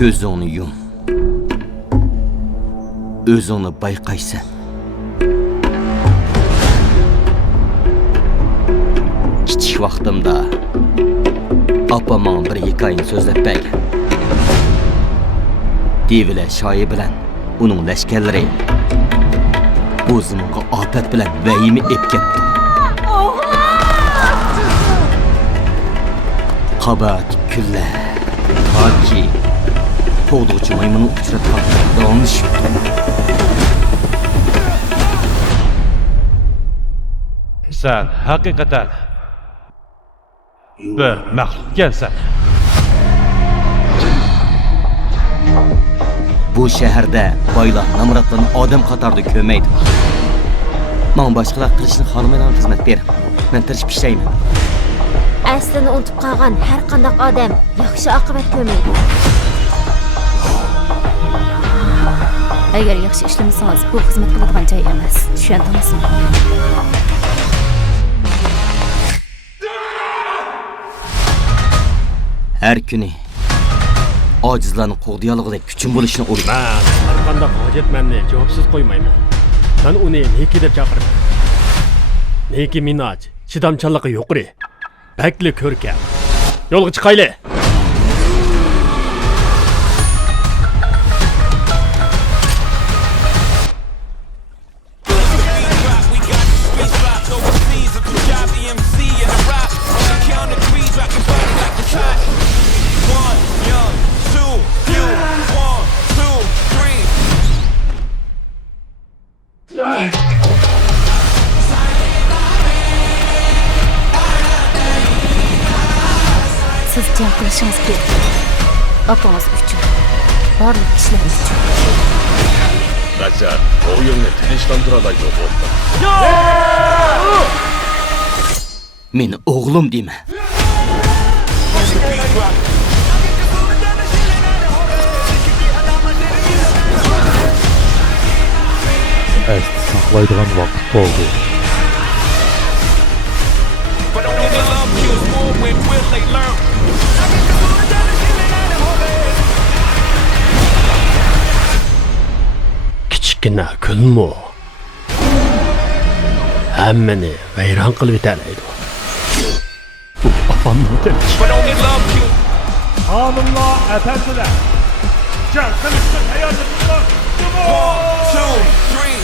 Ko'zingni yum. O'zingni bayqaysan. Kichik vaqtimda opamning bir hikoyani so'zlab bergan. Devila shoyi bilan uning lashkarlari bu zamonga ofat bilan vahima ep ketdi. Qabat kunlar toki to'g'dug'chi maymuni uchratgan davomlashibdi. Sen hakikaten bir mahlukkensen. Bu shaharda boylar namratlarni odam qatorida ko'maydi. Men boshqalar qilishni xohlamaydigan xizmat ber. Men tirishib ishlayman. Aslini unutib qolgan har qanday odam yaxshi oqibat ko'rmaydi. Agar yaxshi ishlamasangiz, bu xizmat qiladigan joy emas. Tushundingizmi? Her kuni ojizlarni qo'g'diyolig'idek kuchim bo'lishini o'ylayman. Men har qanday hojatmanni javobsiz qo'ymayman. Men uni Neki deb chaqiraman. Neki Minaj, chidamchanligi yuqori. Bakli ko'rkam. Yo'lga chiqayli. Siz jang qilishingiz kerak. Opangiz uchun, barliq kishilar uchun. Nazar, o'yinni tinchlantiraylik bo'ldi. Meni o'g'lim deyman. Esti saqlaydigan vaqt bo'ldi. Kichkina kulmu. Hammani vayron qilib yetalaydi. Bu opamning demiş. Hanımlar, efendiler. Can kılıçta tayarlı tutma. 1, 2, 3